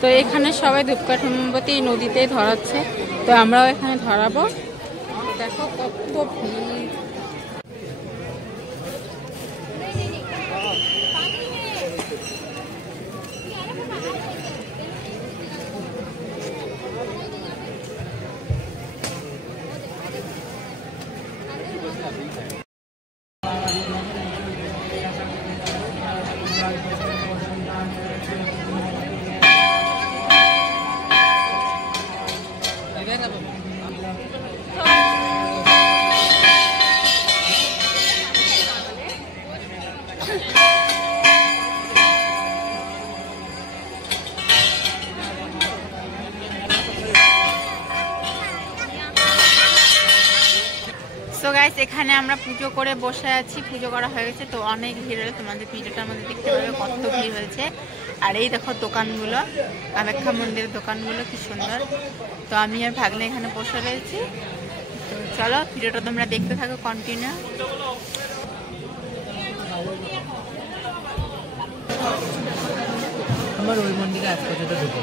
তো এখানে সবাই ধূপকাঠি মোমবাতি নদীতে ধরাচ্ছে, তো আমরাও এখানে ধরাবো। দেখো কত ভিড়। সো গাইস, এখানে আমরা পুজো করে বসে আছি, পুজো করা হয়ে গেছে। তো অনেক ভিড় হয়েছে, তোমাদের ভিডিওটার মধ্যে দেখতে পাবে কত ভিড় হয়েছে। আর এই দেখো দোকানগুলো, কামাখ্যা মন্দিরের দোকানগুলো কি সুন্দর। তো আমি আর ভাগ্নে এখানে বসে রয়েছি। তো চলো ভিডিওটা তোমরা দেখতে থাকো কন্টিনিউ। আমার ওই মন্দিরে আজ পর্যন্ত ঢুকে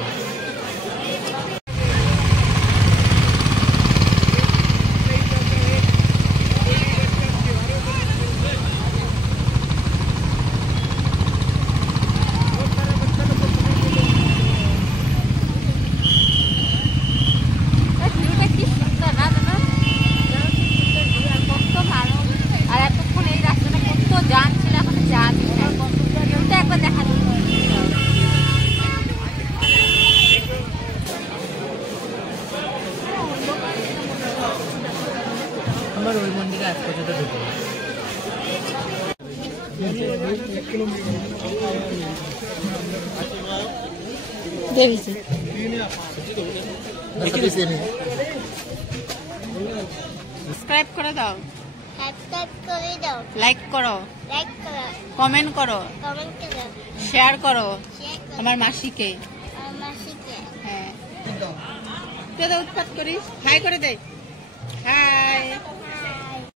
আমার ওই মন্দিরে আজ পর্যন্ত ঢুকে সাবস্ক্রাইব করে দাও, লাইক করো, কমেন্ট করো, শেয়ার করো আমার মাসিকে। হ্যাঁ, উৎপাত করিস, হাই করে দে, হাই।